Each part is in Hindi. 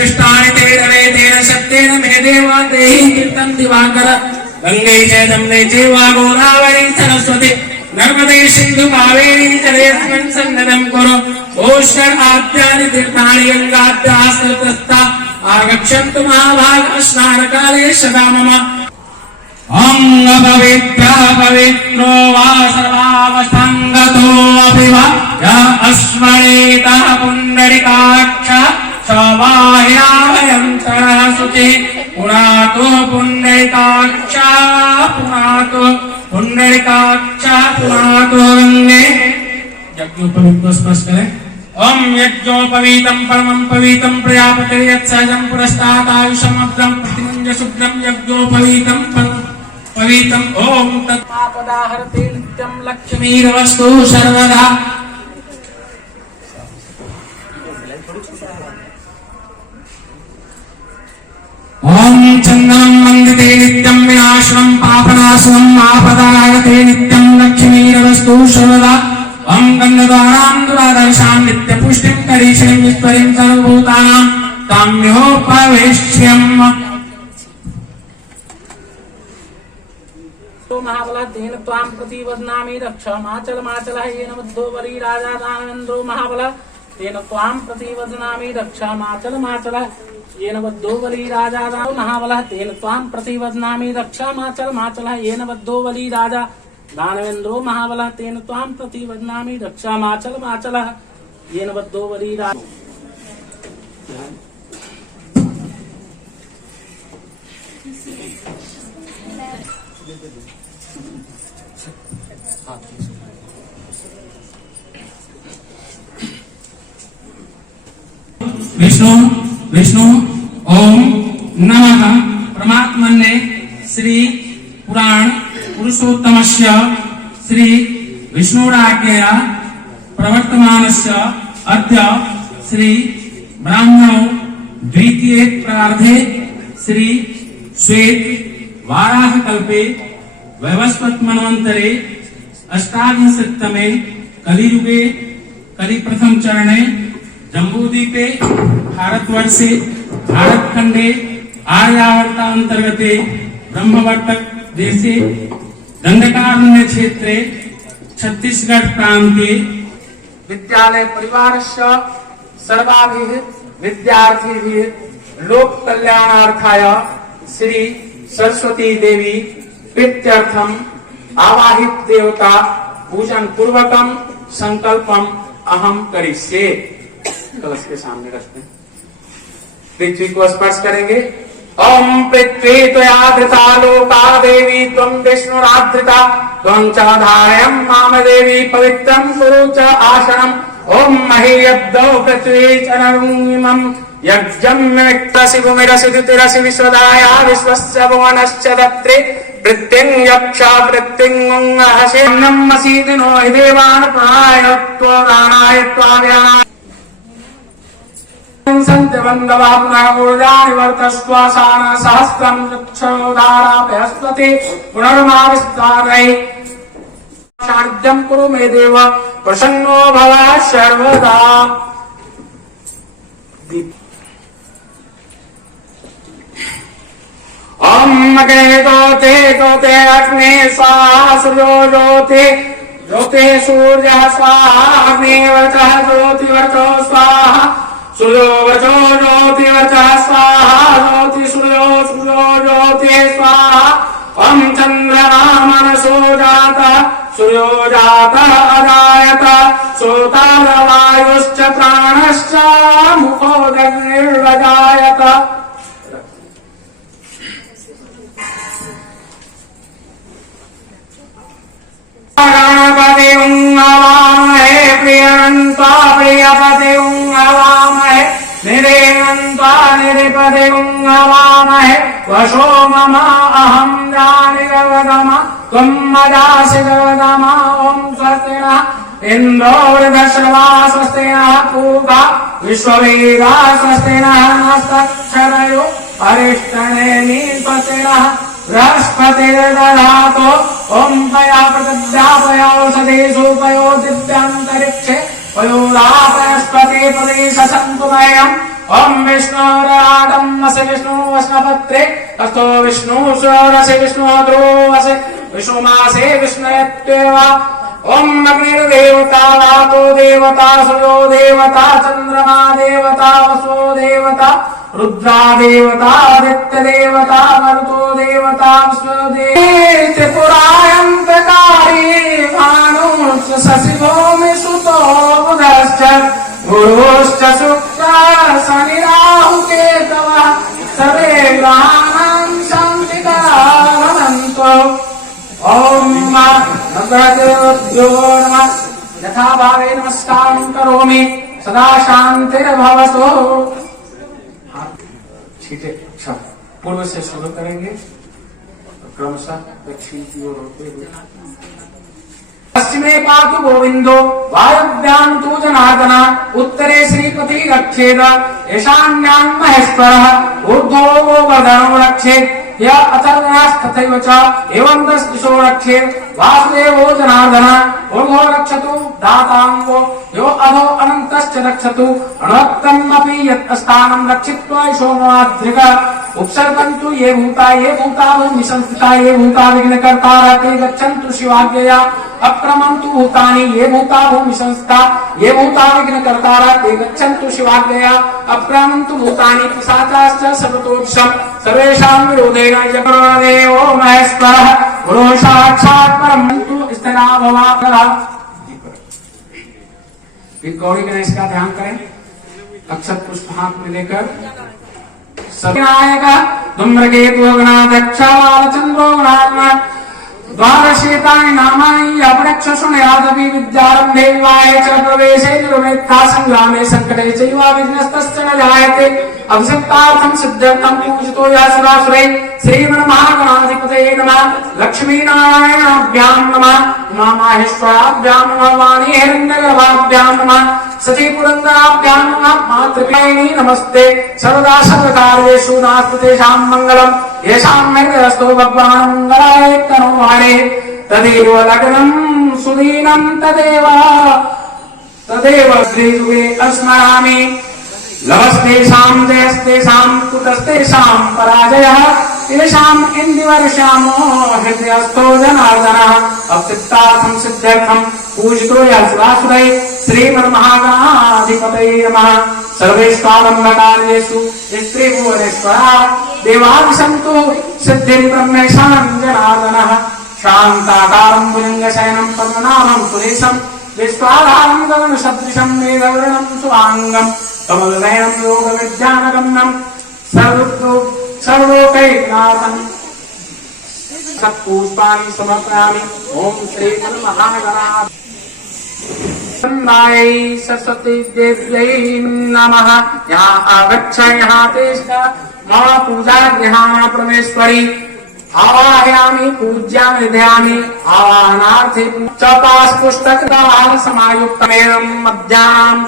दृष्टानि तेन वेदेन सत्येन मे देव देहि कीर्तन दिवाकर गंगे च जमुने चैव गोदावरी सरस्वती नर्मदे सिंधु कावेरी जलेऽस्मिन् सन्निधिं कुरु ओष्कर आद्यानि तीर्थानि गंगाद्यास्तस्ता आगच्छन्तु महाभाग स्नानकाले सदा मम अंगपवित्रः पवित्रो वा सर्वावस्थाङ्गतो अपि वा य अस्मरेतः पुण्डरीकाक्षः स वाह्याभयं शरणः शुचिः पुनातो पुण्डरीकाक्षः पुनातो पुण्डरीकाक्षः पुनातो गंगे यज्ञोपवीतं स्पर्श करें। ओम यज्ञोपवीतं परमं पवित्रं प्रजापतिर्यत्सहजं पुरस्तात् आयुषमग्रं प्रतिमञ्ज शुभ्रं यज्ञोपवीतं पवित्रं ओम तत्पापदाहरते नित्यं लक्ष्मीर्वस्तु सर्वदा। ओम चन्दनं वन्दिते नित्यं विनाशनं पापनाशनं आपदाहरते नित्यं लक्ष्मीर्वस्तु सर्वदा। ओम गन्धद्वारां दुरादर्शां नित्यपुष्टिं करीषिणीं ईश्वरीं सर्वभूतानां ताम्योपवेश्यम्। महाबला तेन त्वां प्रतिवदनामि रक्षमाचलमाचलः येन बद्धो वरी राजा दानवेन्द्रो महाबला तेन त्वां प्रतिवदनामि रक्षमाचलमाचलः येन बद्धो वली राजा महाबलः तेन त्वां प्रतिवदनामि रक्षमाचलमाचलः येन बद्धो वली राजा दानवेन्द्रो महाबलः तेन त्वां प्रतिवदनामि रक्षमाचलमाचलः येन बद्धो वली राजा। विष्णु विष्णु ओम नमः परमात्मने श्री पुराण पुरुषोत्तमस्य श्री विष्णुराज्ञया प्रवर्तमानस्य अद्य श्री ब्राह्मणो द्वितीये प्रार्धे श्री श्वेत वाराह कल्पे वैवस्वत मन्वन्तरे अष्टादशतमे कलियुगे कलि प्रथम चरणे जम्बूद्वीपे भारतवर्षे भारतखंडे आर्यावर्तांतर्गते ब्रह्मवर्तक देशे दंडकारण्य क्षेत्रे छत्तीसगढ़ प्रांते विद्यालय परिवारस्य सर्वाभिः विद्यार्थिभिः लोक कल्याणार्थाय श्री सरस्वती देवी प्रीत्यर्थम आवाहित देवता पूजन पूर्वकम संकल्पम अहम करिष्ये। कलश के सामने रखते हैं, पृथ्वी को स्पर्श करेंगे। ओम पृथ्वी त्वया धृता लोका देवी त्वं विष्णुराधृता त्वं च धारयं माम देवी पवित्रं कुरु च आसनम्। ओम महीयब्दौ पृथ्वी च नरुमिमं यज्ञम्यक्तसि भूमिरसि द्युतिरसि विश्वदाया विश्वस्य भुवनश्च दत्रे प्रत्यङ्गक्ष प्रत्यङ्गहसेन्नमसीदिनो हि देवान् प्रायत्वदानाय त्वाव्यानाय सन्त्यवन्दवापुनः वर्तस्त्वासान सहस्रं वृक्षोदारापयस्वते पुनर्माविस्तारै सानिध्यं कुरु मे देव प्रसन्नो भव सर्वदा। ओम अग्ने तोते अग्ने स्वाहा सूर्यो ज्योते सूर्यः स्वाहा अग्निवर्चः ज्योतिवर्चो स्वाहा सूर्यो वर्चो ज्योतिवर्चः स्वाहा ज्योति सूर्यो ज्योति स्वाहा। ओम चंद्रमा मनसो जातः सूर्यो जातः अजायत सोतार वायुश्च प्राणश्च मुखो अग्निर्वजायत। गणपति उंगवामहे प्रियंत्वा प्रियपति उंगवामहे निरेयन्त्वा निरिपति उंगवामहे वशो मम अहं जानिरवदम त्वं मदासि जवदम। ओम स्वस्तिनः इंद्रो वृद्धश्रवा स्वस्तिनः पूर्वा विश्ववेदा स्वस्तिनः नस्तक्षरयो अरिष्टनेमि स्वस्तिनः बृहस्पतिर्दधातु। ओम पया प्रत्यध्यापयोषधेषु पयो दिव्यान्तरिक्षे पयोदापयस्पति प्रदेशसन्तुमयम्। ओम विष्णुराडम्बसे विष्णु वस्नपत्रे अस्तो विष्णु षोडशे विष्णु ध्रुवसे विष्णुमासे विष्णुयत्येव ओम अग्निर्देवता वातो देवता सूर्यो देवता चंद्रमा देवता वसो देवता रुद्रा देवता आदित्य देवता मरुतो देवता त्रिपुरायंतकारी भानुश्च शशिभूमि सुतो बुधश्च गुरुश्च शुक्र शनि राहु केतवः सर्वे ग्रहाणां शान्तिकरावन्तु ओम नमः यथा भावे नमस्कारं करोमि सदा शांतिर्भवतु। छींटे पूर्व से शुरू करेंगे क्रमशः दक्षिण की ओर होते हुए। पश्चिमे पातु गोविंदो वायव्यां तु जनार्दन उत्तरे श्रीपति रक्षेद ईशान्यां महेश्वरः ऊर्ध्वो गोवर्धनो रक्षेत् य अथर्वणास्तथैव च एवं दश दिशो रक्षेत् वासुदेवो जनार्दन ऊर्ध्वो रक्षतु दातांगो यो अधो अनन्तश्च रक्षतु अणक्तमपि यत् स्थानं रक्षित्वा सोमाद्रिक उपसर्पन्तु ये भूता भूमि संस्थिता ये भूता विघ्नकर्तारः ते गच्छन्तु शिवाज्ञया अप्रमन्तु भूतानि ये भूता भूमि संस्थिता ये भूता विघ्नकर्तारः ते गच्छन्तु शिवाज्ञया अप्रमन्तु भूतानि पिशाचाश्च सर्वतोदिशं सर्वेषां विरोधेन जगन्नाथदेवो महेश्वरः गुरु साक्षात् परमन्तु स्थिरा भवाः। गौरी गणेश का ध्यान करें, अक्षत पुष्प हाथ में लेकर विनायक धूम्रकेतु गणाध्यक्ष बालचंद्रो गणात्मा द्वादशेतानि नामानि अपरक्ष शून्यादपि विद्यारम्भे विवाहे च प्रवेशे निर्वेत्था संग्रामे संकटे चैव विघ्नस्तश्च न जायते अभिषिक्तार्थं सिद्ध्यर्थं पूजितो यासुरासुरे श्रीमन्महागणाधिपतये नमः। लक्ष्मीनारायणाभ्यां नमः, उमामाहेश्वराभ्यां नमः, वाणी हिरण्यगर्भाभ्यां नमः, सती पुरन्दराभ्यां नमः, मातृकायिनी नमस्ते। सर्वदा सर्वकार्येषु नास्ति तेषां मङ्गलम् येषां हृदयस्थो भगवान् मङ्गलाय तनोहरे तदेव लग्नं सुदीनं तदेव श्रीयुगे अस्मरामि लवस्तेषां जयस्तेषां कुतस्तेषां पराजयः तेषाम् इन्दिवर्षामो हृदयस्थो जनार्दनः अप्सितार्थं सिद्ध्यर्थं पूजितो यासुरासुरै श्रीमन्महागणाधिपतये नमः। सर्वेष्वारम्भकार्येषु स्त्रीभुवनेश्वरः देवाभिसन्तु सिद्धिं ब्रह्मेशां जनार्दनः शान्ताकारं भुजङ्गशयनं पद्मनाभं सुरेशं विश्वाधारं गगनसदृशं मेघवर्णं शुभाङ्गं कमलनयनं योगविज्ञानगम्यं सर्वलोकैकनाथं सत्पुष्पाणि समर्पयामि। ओम श्रीमन्महागणाधिपतये सरस्वती देव्यै नमः। यहाँ आगच्छ यहाँ तिष्ठ मम पूजा गृहाण परमेश्वरी आवाहयामि पूज्यामि ध्यायामि आवाहनार्थे चपास पुस्तक समायुक्तमेवं मध्याह्नं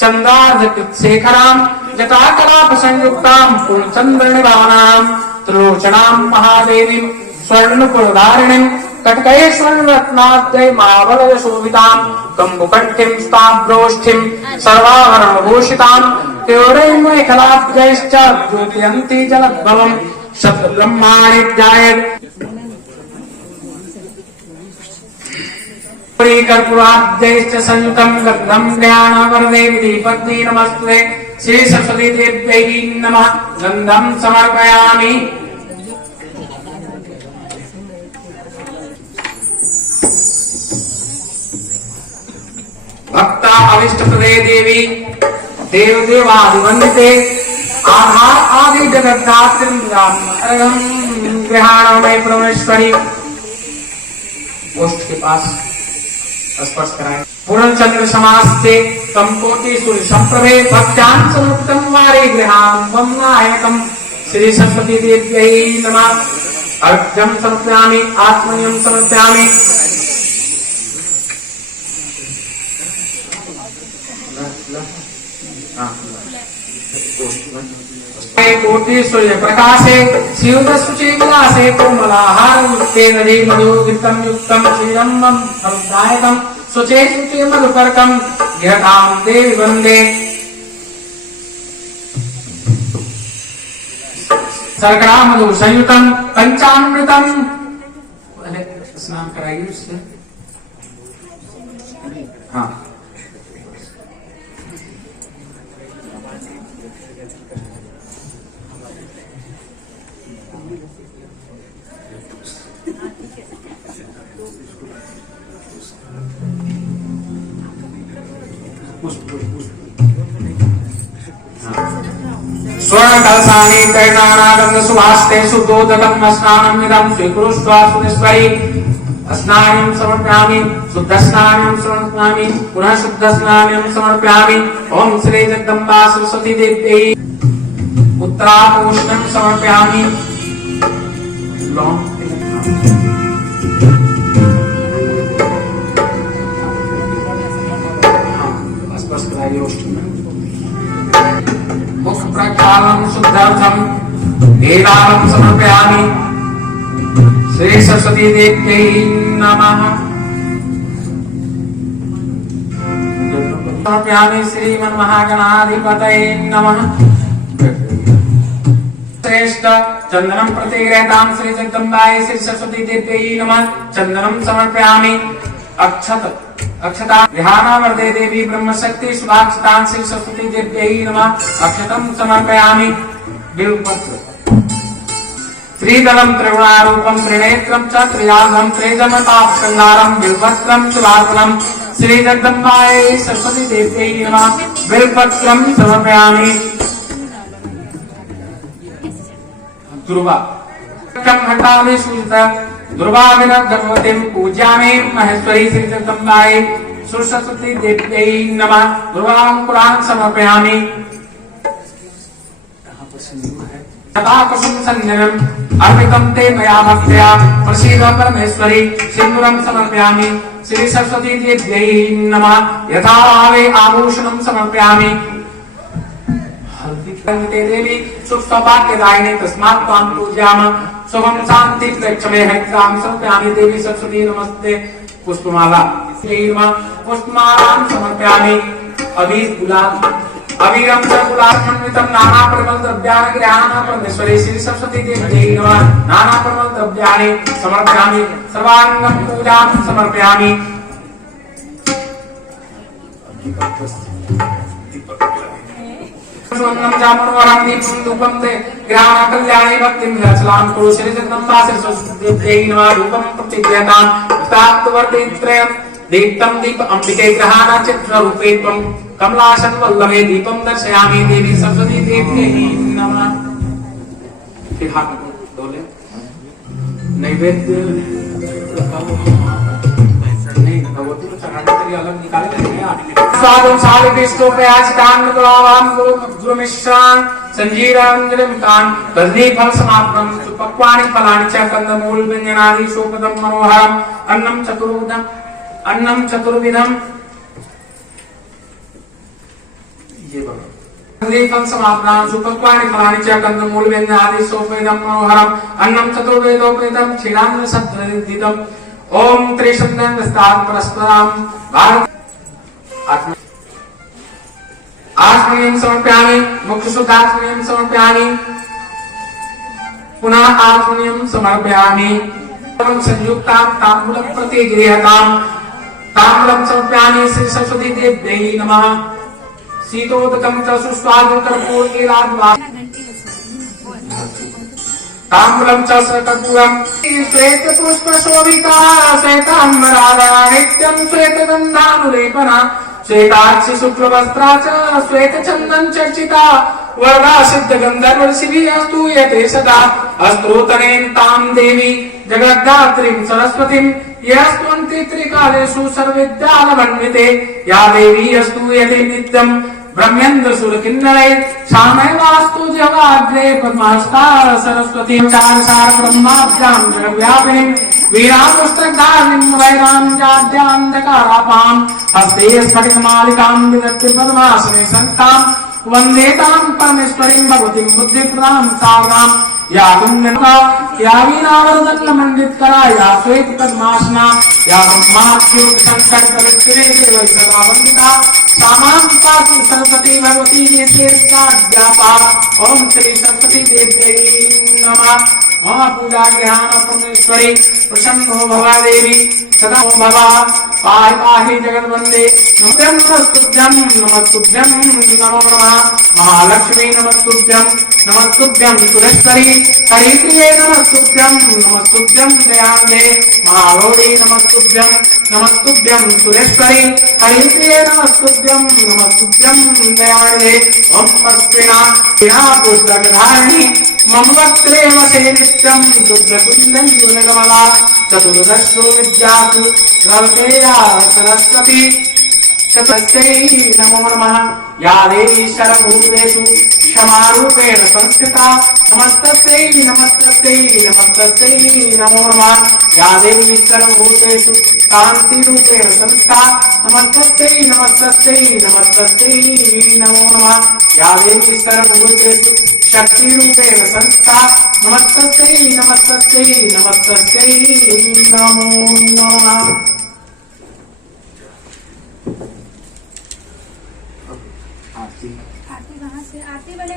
चन्द्रार्धकृतशेखरां जटाकलाप संयुक्तां पूर्णचन्द्रनिभानां त्रिलोचनां महादेवीं स्वर्णपुरधारिणीं कटकैश्वर्णरत्नाद्यै महाबलशोभितां कम्बुकण्ठीं स्थाभ्रोष्ठीं सर्वाभरणभूषितां त्योरैर्मेखलाब्जैश्च द्योतयन्ती जलद्भवं शतब्रह्माणिध्यायत् कर्पूराब्जैश्च संयुतं गन्धं ज्ञानवरदे विधिपत्नी नमस्ते। श्री सरस्वती देव्यै नमः। गन्धं समर्पयामि। भक्ता अभिष्टप्रदे देवी देवदेवादिवन्दिते आधार आदि जगद्धात्रीं गृहाणामय परमेश्वरी गोष्ठ के पास स्पर्श कराएं। पूर्णचंद्र समास्ते तम कोटि सूर्य संप्रभे भक्त्यां समृद्धं वारे गृहां वं नायकं श्री सरस्वती देव्यै नमः। अर्घ्यं समर्पयामि आत्मनियं समर्पयामि। कोटि सूर्य प्रकाशे शिवदशुचि विलासे कोमलाहार युक्ते नदी मधुगीतं युक्तं श्रीरम्भं फलदायकं शुचे शुचे मधुपर्कं गृहकां देवी वन्दे। शर्करा मधु संयुतम पंचामृतम। पहले स्नान कराइए उससे। हाँ स्वर्ण कलशानि तैर्नानागंध सुभास्ते शुद्धोदकम स्नानम इदं स्वीकुरुष्वा सुनिस्वरी। स्नानं समर्पयामि शुद्ध स्नानं समर्पयामि पुनः शुद्ध स्नानं समर्पयामि। ओम श्री जगदम्बा सरस्वती देव्यै उत्तरापोषणं समर्पयामि। मुख प्रक्षालनं शुद्धार्थं वेदानं समर्पयामि। श्री सरस्वती देव्यै नमः। समर्पयामि श्रीमन्महागणाधिपतये नमः। श्रेष्ठ चंदनं प्रतिगृह्यतां श्री जगदम्बायै श्री सरस्वती देव्यै नमः। चंदनं समर्पयामि। अक्षता ध्यानावर्धे देवी ब्रह्मशक्ति शुभाक्षतां श्री सरस्वती देव्यै नमः। अक्षतं समर्पयामि। बिल्वपत्र त्रिदलं त्रिगुणारूपं त्रिनेत्रं च त्रियागं त्रिजमतापसंहारं बिल्वपत्रं शुभार्पणं श्री जगदम्बायै सरस्वती देव्यै नमः। बिल्वपत्रं समर्पयामि। दुर्वा हटामि सूचिता दुर्वाविन गर्भवतीं पूज्यामि महेश्वरी श्री जगदम्बायै सरस्वती देव्यै नमः। दुर्वांकुरान् समर्पयामि। सन्निधम् अर्पितं ते मया भक्त्या प्रसीद परमेश्वरी। सिन्दूरं समर्पयामि श्री सरस्वती देव्यै नमः। यथा भावे आभूषणं समर्पयामि। देवी सुख सौभाग्यदायिनी तस्मात् त्वां पूजयामः। शुभं शांति प्रक्षमे हरिद्रां समर्पयामि। देवी सरस्वती नमस्ते। पुष्पमाला पुष्पमालां समर्पयामि। अबीर गुलाल अबीरं च गुलालमण्डितं नाना परिमल द्रव्याणि गृह्णामि। परमेश्वरी श्री सरस्वती देव्यै नमः। नाना परिमल द्रव्याणि समर्पयामि। सर्वांगं पूजां समर्पयामि। सुवर्णं चामरवरं दीपं धूपं ते ग्राम कल्याणी भक्तिं विलासलां कुरु श्री जगदम्बा सरस्वती देव्यै नमः। रूपं प्रतिगृह्यतां ताक्तवर्तित्रयं दीप्तं दीप अंबिके ग्रहाण चित्र रूपे त्वं कमलासन वल्लभे दीपं दर्शयामि। देवी सरस्वती देव्यै नमः। फिर हाथ डोले नैवेद्य नहीं भगवती को चढ़ाने के लिए अलग निकाले लेंगे आप। स्वादं सालिपिष्टो प्रयासितान् गुलावान् गुरुमिश्रान् संजीराञ्जलिं तान् तद्नी फल समाप्तं सुपक्वानि फलानि च कंदमूल व्यञ्जनादि शोभदं मनोहरम् अन्नं चतुर्विधम् ये तद्नी फल समाप्तं सुपक्वानि फलानि च कंदमूल व्यञ्जनादि शोभदं मनोहरम् अन्नं चतुर्वेदोपेतं क्षीरान्न सत्त्वनिर्धितम्। ओम त्रिशंदन विस्तार परस्पराम आत्मनियम समर्पयामि। मुख्य शुद्धात्मनियम समर्पयामि। पुनः आत्मनियम समर्पयामि। संयुक्तां ताम्बूलं प्रतिगृह्यतां ताम्बूलं समर्पयामि। श्री सरस्वती देव्यै नमः। शीतोदकं च सुस्वादु कर्पूरकेलाद्वा ताम्बूलं च सकर्पूरं श्वेत पुष्प शोभिता श्वेताम्बराधा नित्यं श्वेतगन्धानुलेपना श्वेताक्षि शुक्लवस्त्रा च श्वेतचन्दन चर्चिता वरदा सिद्ध गन्धर्वशिभिः स्तूयते सदा। अस्त्रोतरेण तां देवी जगद्धात्रीं सरस्वतीं यस्त्वन्ति त्रिकालेषु सर्वविद्यालमन्विते या देवी स्तूयते नित्यं ब्रह्मेन्द्र सुरकिन्नरे सामयवास्तु जवाग्रे पद्मास्ता सरस्वती चारसार ब्रह्माभ्यां जगव्यापिनीं वीरापुस्तकधारिणीं वैराञ्जाद्यान्धकारापां हस्ते स्फटिकमालिकां विदग्धि पद्मासने संस्थां वन्दे तां परमेश्वरीं भगवतीं बुद्धिप्रदां सारदां या कुंडका या वीणावर्धन मंडित करा या श्वेत पद्मासना या ब्रह्माच्युत शंकर पवित्रे देव सदा वंदिता सामांता सरस्वती भगवती नित्येष्टा व्यापा ओम श्री सरस्वती देव्यै नमः मम पूजा ज्ञान परमेश्वरी प्रसन्नो भवा देवी सदा भवा पाहि पाहि जगद्वंदे नमस्तुभ्यं नमो नमः महालक्ष्मी नमस्तुभ्यं सुरेश्वरी हरिप्रिये नमस्तुभ्यं दयाम्बे महागौरी नमस्तुभ्यं सुरेश्वरी हरिप्रिये नमस्तुभ्यं दयाम्बे ओम पस्विना पुस्तकधारिणी मम वक्त्रे वसे नित्यं दुर्गकुन्दं युगकमला चतुर्दशो विद्यासु रवतेया सरस्वती चतुर्थै नमो नमः या देवी सर्वभूतेषु क्षमारूपेण संस्थिता नमस्तस्यै नमो नमः या देवी सर्वभूतेषु कान्तिरूपेण संस्थिता नमस्तस्यै नमो नमः या देवी सर्वभूतेषु शक्तिरूपेण संस्थिता नमस्तस्यै नमो नमः। आरती कहाँ से आरती वाले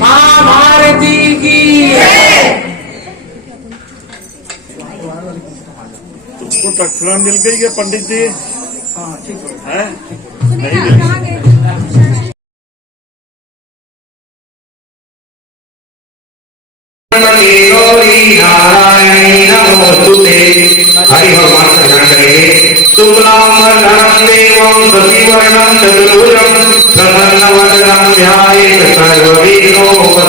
माँ भारती की उसको दक्षिणा मिल गई है पंडित जी? है नहीं सुनिए कहाँ गए? नमोस्तुते। हरि भगवान का ध्यान करेंगे। शुक्लांबरधरं देवं शशिवर्णं चतुर्भुजं प्रसन्नवदनं ध्यायेत् सर्वविघ्नोपशान्तये।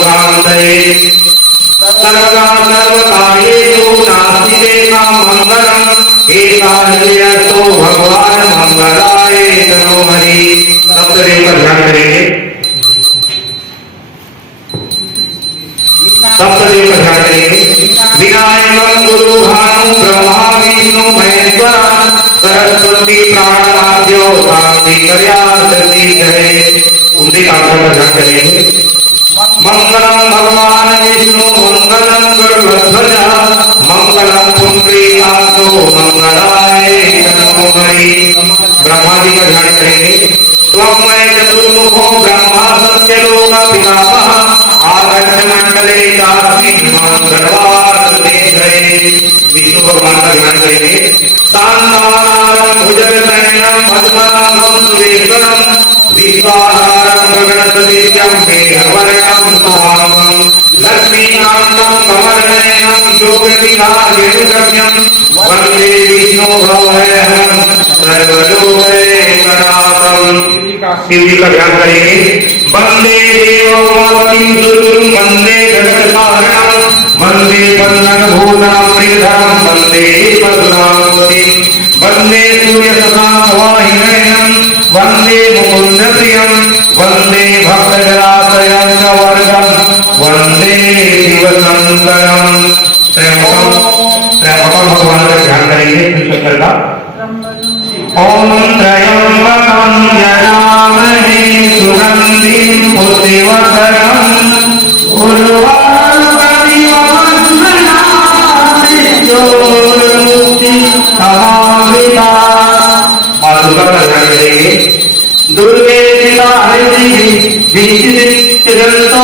सर्वदा सर्वकार्येषु नास्तिकेन मङ्गलम्। एकादशीतो भगवान् मंगलाय तनो हरि। सप्तदेव का ध्यान करेंगे। सप्तदेव का ध्यान करेंगे। विनायकं गुरु भानु ब्रह्मा विष्णु महेश्वर सरस्वती प्राणनाद्यो शांति कल्याणति जय। उनकी आज्ञा का ध्यान करेंगे। मंगलम भगवान विष्णु मंगलम गरुड़ध्वज मंगलम पुंडरीकाक्षो मंगलाय नमो हरि। ब्रह्मा जी का ध्यान करेंगे। त्वमय चतुर्मुखो ब्रह्मा सत्यलोक पितामह आगच्छ मंडले चास्मिन् मंगलवासुते जय। विष्णु भगवान का ध्यान करेंगे। शांताकारं भुजगशयनं पद्मनाभं सुरेश्वरं विश्वाधारं गगनसदृशं मेघवर्णं शुभांगं लक्ष्मीकान्तं कमलनयनं योगविहारगम्यं वन्दे विष्णुभवहरं सर्वलोकैकनाथं। शिव जी का ध्यान करेंगे। वंदे देवमावतीं दुर्गुं वंदे जगत्कारणं वंदे बन्धनभूतामृतधरं वंदे पद्मावतीं वंदे सूर्यशशाङ्कवाहिनीं वंदे मुकुन्दप्रियं वंदे भक्तजनाश्रयं च वर्गं वंदे शिवशङ्करं। त्र्यंबकं भगवान का ध्यान करेंगे। शंकर का ओम त्र्यंबकं यजामहे सुगंधिं पुष्टिवर्धनम् दुर्गे पिता हरिदेवी विचित्रजंतो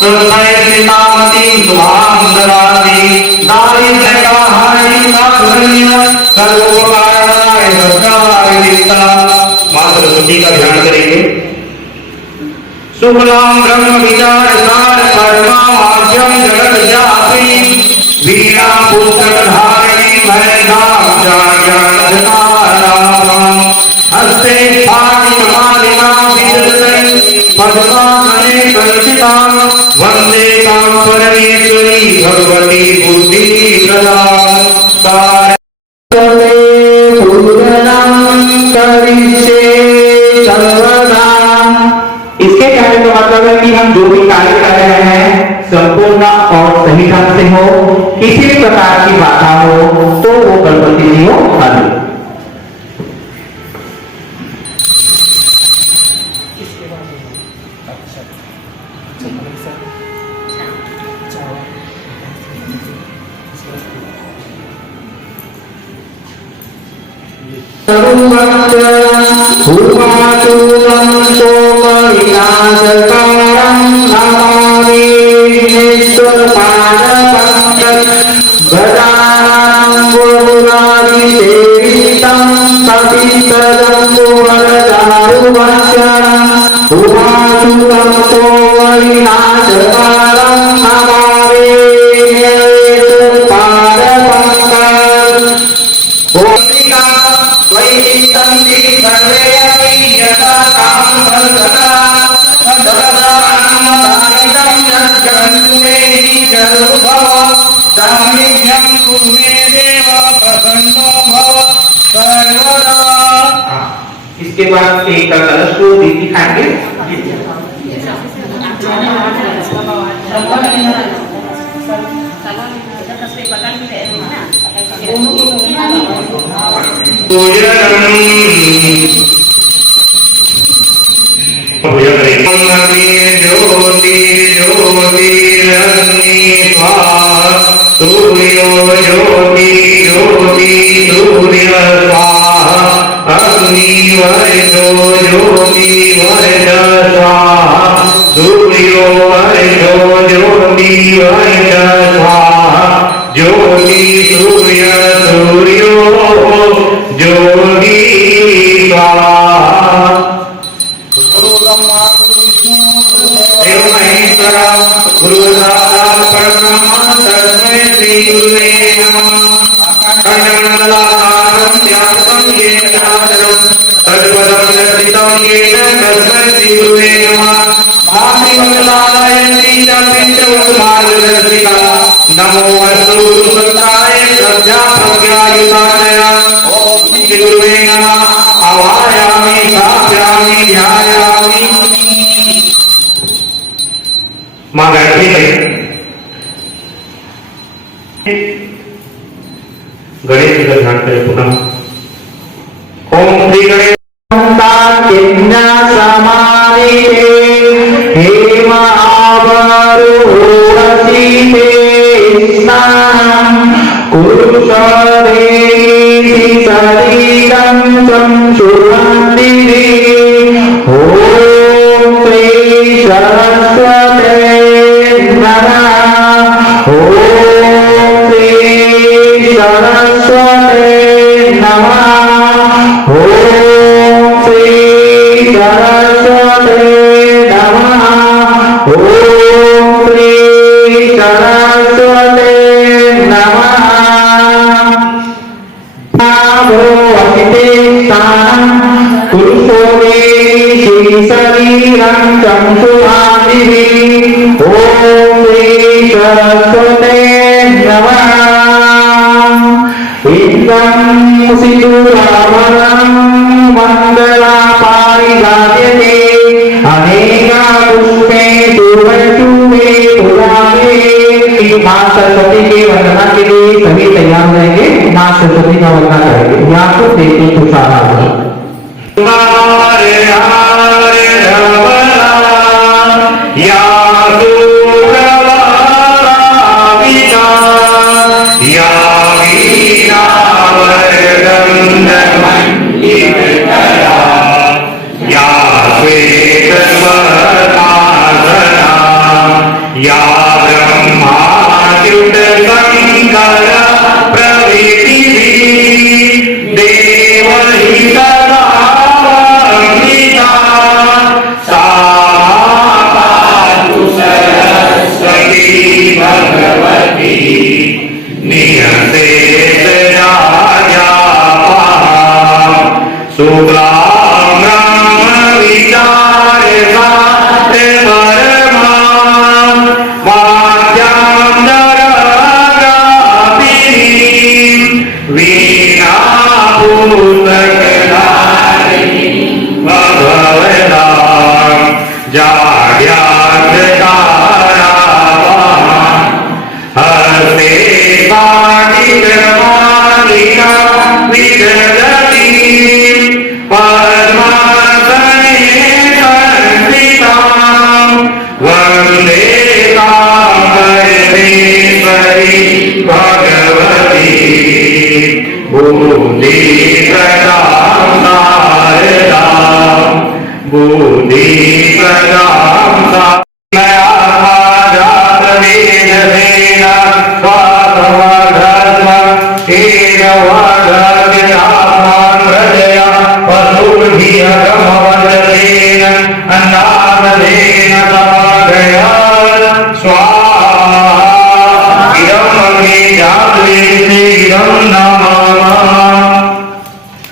सुरभयपितामती शुभांगराजी दारिद्र्यकाहारी कारुण्य सर्वकारणाय सर्वकारिता। माँ सरस्वती का ध्यान करेंगे। शुक्लां ब्रह्म विचारसार परमाद्यं जगद्व्यापी वीणा पुस्तकधारिणी भयदां जागरणधारां हस्ते पाणिमालिकां विदधते पद्मासने कंसितां वन्दे तां परमेश्वरी भगवती बुद्धिप्रदां। इसके कहने का मतलब है कि हम जो भी कार्य कर रहे हैं संपूर्ण और सही ढंग से हो, किसी भी प्रकार की बाधा हो तो वो गणपति जी हो हल। इसके बाद एक कलश को दिखाएंगे। ज्योति ज्योति सूर्य स्वाहा अग्नि वर्षो ज्योति वर्ष स्वाहा सूर्यो वर्षो ज्योति वर्ष स्वाहा ज्योति सूर्य सूर्यो ज्योति स्वाहा। देव महेश्वर गुरु साक्षात् परब्रह्म तस्मै श्री गुरुवे नमः। अखण्डमण्डलाकारं व्याप्तं येन चराचरं तत्पदं दर्शितं येन तस्मै श्री गुरुवे नमः। महामंगलालयन्ती च पितृवसुमार्गदर्शिका नमो अस्तु गुरुसत्ताय श्रद्धा प्रज्ञायुताय ओम श्री गुरुवे नमः। आवाहयामि स्थापयामि ध्यायामि। मां गायत्री गणेश जी का ध्यान करें पुनः। ओम श्री गणेश हेम आवरोहसीते स्नानं कुरुषदेहि शरीरं संशुद्धि। ओम श्री सरस्वते नमः। ओम श्री सरस्वते नमः। ओम श्री सरस्वते नमः। ओम श्री सरस्वते नमः। भगवते स्थानं कुरुषोदेहि शरीरं संशुद्धि। ओम श्री सरस्वते नमः। इदं सिंदूराभरणं मङ्गलापारिजायते अनेका पुष्पे शुभे पुराणे। मां सरस्वती की वंदना के लिए सभी तैयार रहेंगे। मां सरस्वती का वंदना करेंगे। यहाँ को देखते तुषार हरे हरे या या ब्रह्माच्युत शंकर प्रभृति देवहि सदा वन्दिता सा पातु सरस्वती भगवती नियतेत राजापाः शुक्लां ब्रह्म विचार शास्त्र परमा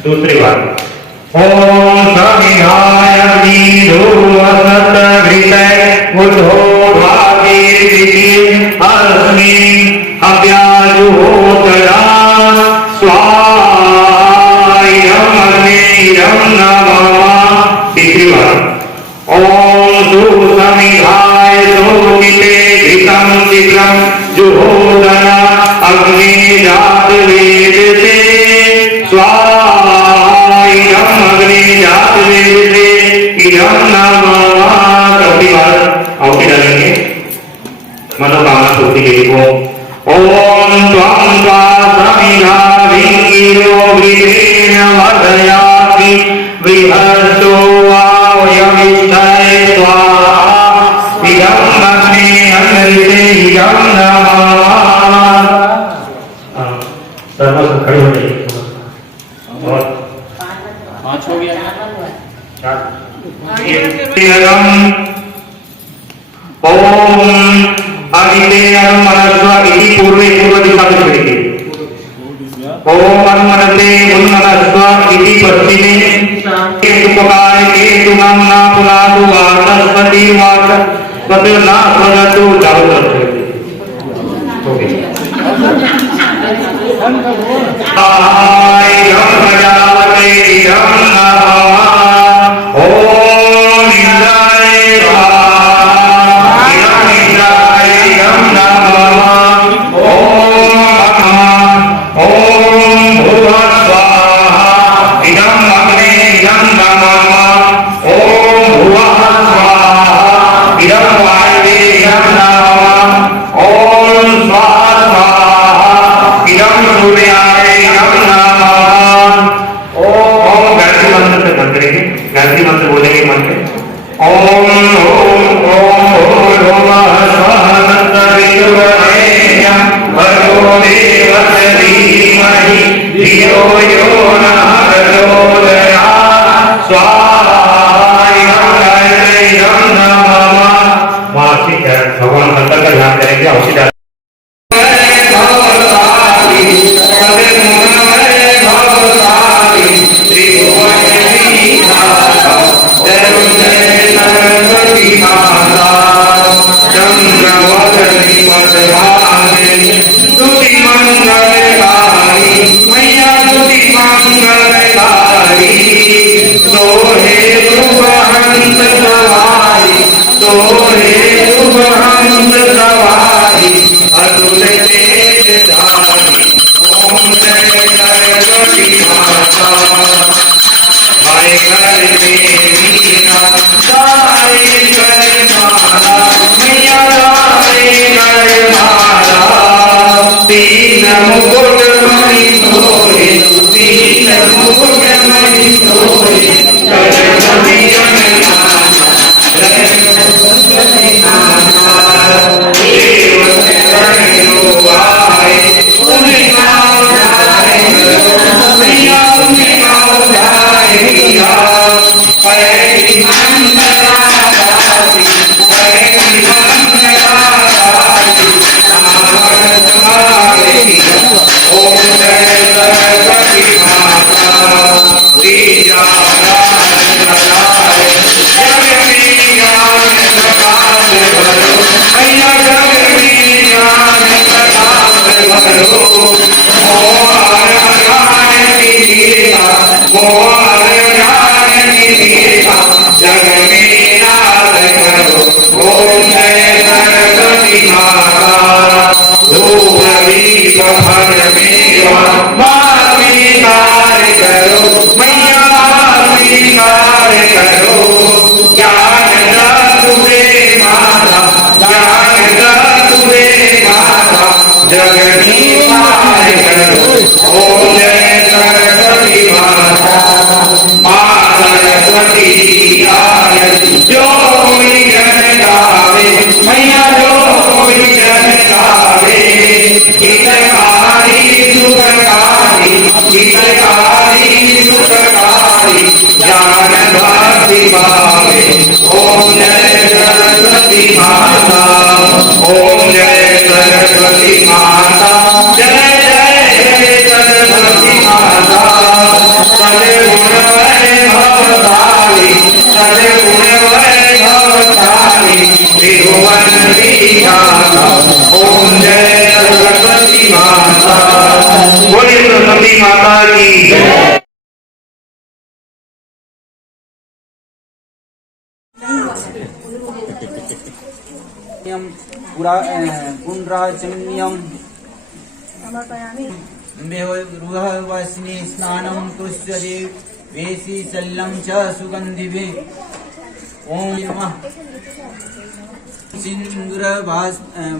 दूसरी बात ओम सविहाय वीरोवसत घृतय उद्धो भागीरथी अस्मिन् अव्याजुहोतरा स्वाहायं अग्निरं नमः। तीसरी बात ओम सुसमिहाय सोकिते घृतं शीघ्रं जुहोदना अग्निजात वेदते स्वाहायं अग्निजात वेदते इदं नमः। चौथी बार आहुति डालेंगे मनोकामना पूर्ति के लिए। ओम त्वं ओम अदिते अनुमनस्व इति पूर्वे पूर्व दिशा में पढ़ेंगे। ओम अनुमनते उन्मनस्व इति पश्चिमे केतुपकाय केतुनाम ना पुनातु वाचस्पति वाचस्पति ना स्वगतु चारों तरफ ओके। आय यम प्रजापते यम नमः ओम इंद्राय गायत्री मंत्र बोलेंगे मन में ओम ओम ओम ओम भगो देवस्य धीमहि धियो यो नः प्रचोदयात् स्वाहा नमः। वार्षिक भगवान मंत्र का ध्यान करेंगे औषधि पुनराचम्यं बेहरुहवस्नि स्नानं कृष्यते वेशी शल्यं च सुगन्धिभिः ओम नमः सिंदूर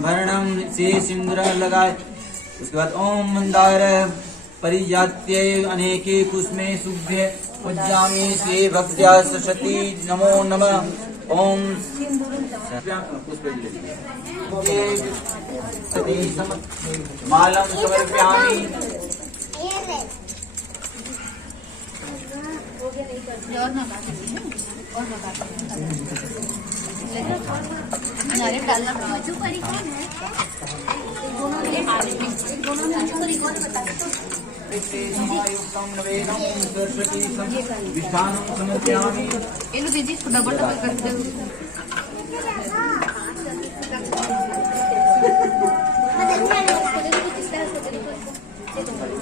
भरणं से सिंदूर लगाए। उसके बाद ओम मंदार परिजात्ये अनेके कुसुमे शुभ्ये पूज्यामि से भक्त्या सरस्वती नमो नमः। ओम मालम समर्पयामि। और ना बात नारियल डालना पड़ेगा। मधुकरी कौन है? दोनों ये हारे में दोनों में मधुकरी कौन बता दो। ये लो दीदी इसको डबल डबल कर दो।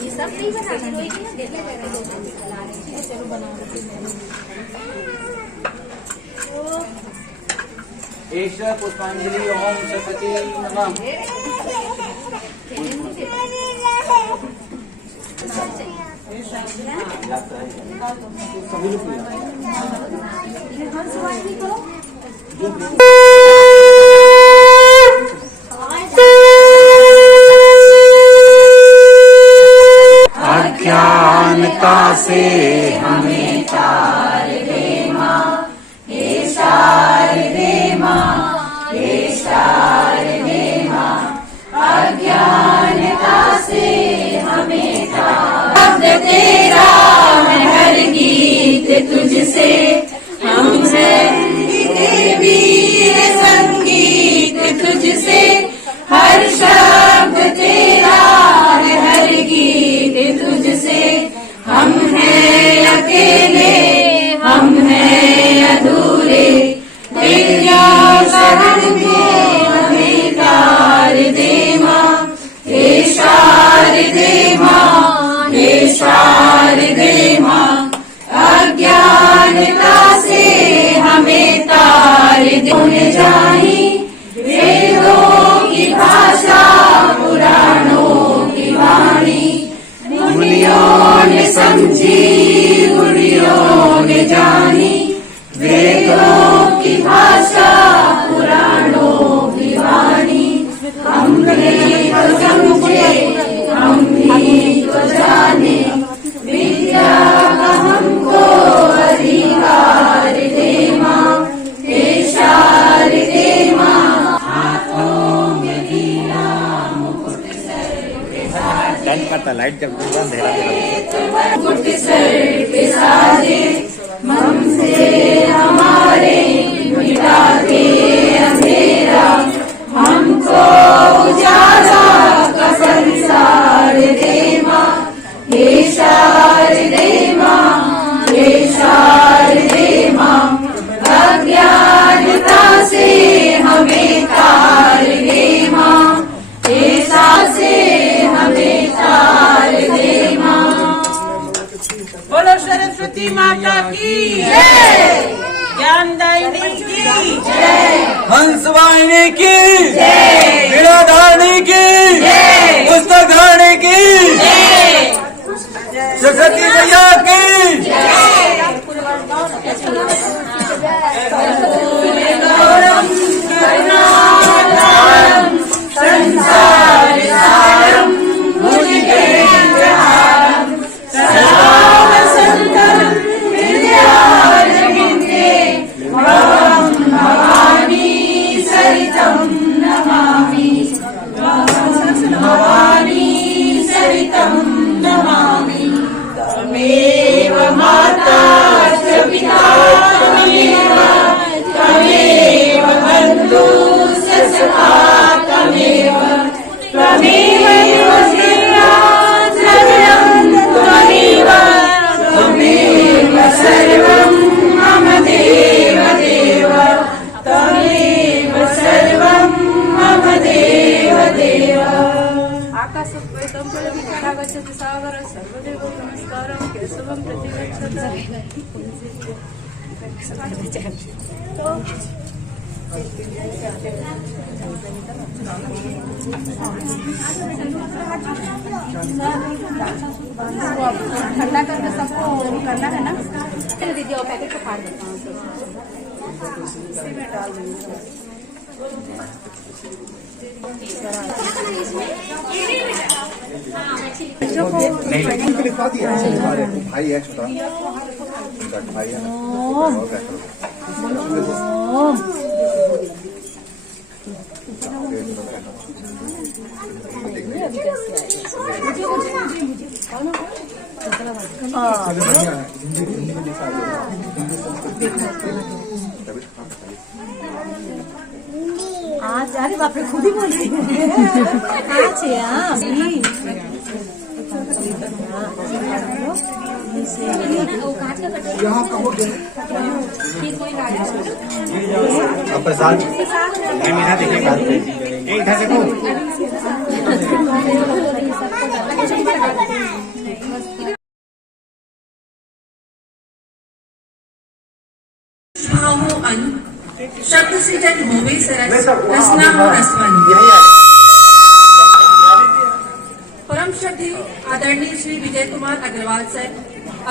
ये सब नहीं बनाना रोएगी ना देख लेगा चलो बना एष पुष्पांजलि ओम सरस्वती नमः। अज्ञानता से हमें तार दे माँ हे शारदे माँ हे शारदे माँ अज्ञानता से हमें तार तेरा है हर गीत तुझसे हम हैं वीर संगीत तुझसे हर शब्द तेरा है हर गीत तुझसे हम हैं अकेले हम हैं अधूरे तेरी शरण में हमें तार दे माँ हे शारदे माँ हे शारदे माँ अज्ञानता से हमें तार दे जानी वेदों की भाषा पुराणों की वाणी मुनियों ने समझी गुड़ियों ने जानी वेदों की भाषा पुराणों की वाणी हमने तो समझे हम ही तो जाने विद्या का हमको अधिकार दे माँ हे शारदे माँ हाथों में लीला मुकुट सर पे साजे लाइट जब अंधेरा मुकुट सर पे साजे मन से हमारे मिटा के अंधेरा हमको उजाला का संसार दे माँ हे शारदे माँ हे शारदे माँ अज्ञानता से हमें तार दे माँ हे से हमें तार दे माँ। बोलो सरस्वती माता की जय, ज्ञानदायिनी की जय, हंसवाहिनी की जय, वीणाधारणी की जय, पुस्तकधारणी की जय, सरस्वती मैया की गौरम करुणाधारम संसार सारम मुनिगणहारम सदा वसंतम विद्यारविंदे भवं भवानी सरितं नमामि भवानी सरितं नमामि त्वमेव माता च पिता त्वमेव त्वमेव बन्धुश्च सखा त्वमेव त्वमेव योगिरा सर्वं त्वमेव त्वमेव सर्वं मम देव देव त्वमेव सर्वं मम देव देव आकाशोपैतं गच्छति सागर सर्वदेव नमस्कारं केशवं ठंडा करके सबको करना है ना। चलो दीदी और पैकेट को फाड़ देता हूँ इसी में डाल देंगे। भाई है छोटा भाई है ना 5 अरे बाप रे खुद ही बोल रही है 5 है हाँ अब प्रसाद भावों अन्न शब्द से जन होवे सरस रसना हो रसवन। परम श्रद्धेय आदरणीय श्री विजय कुमार अग्रवाल सर,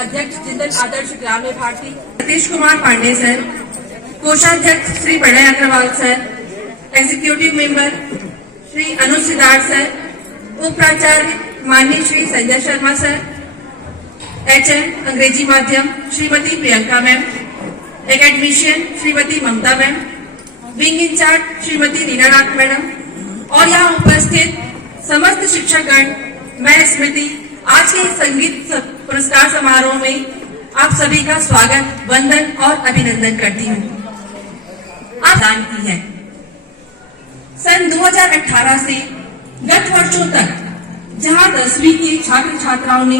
अध्यक्ष जिंदल आदर्श ग्राम्य भारती, सतीश कुमार पांडे सर, कोषाध्यक्ष Shri Pranay Agrawal sir, executive member Shri Anuj Siddharth sir, उप प्राचार्य माननीय श्री संजय शर्मा सर, HM अंग्रेजी माध्यम Shrimati Priyanka ma'am, academician Shrimati Mamta ma'am, wing incharge Shrimati Reena Nath madam और यहाँ उपस्थित समस्त शिक्षकगण, मैं स्मृति आज के संगीत पुरस्कार समारोह में आप सभी का स्वागत, वंदन और अभिनंदन करती हूँ। आप जानती है सन 2018 से गत वर्षों तक जहाँ 10वीं के छात्र छात्राओं ने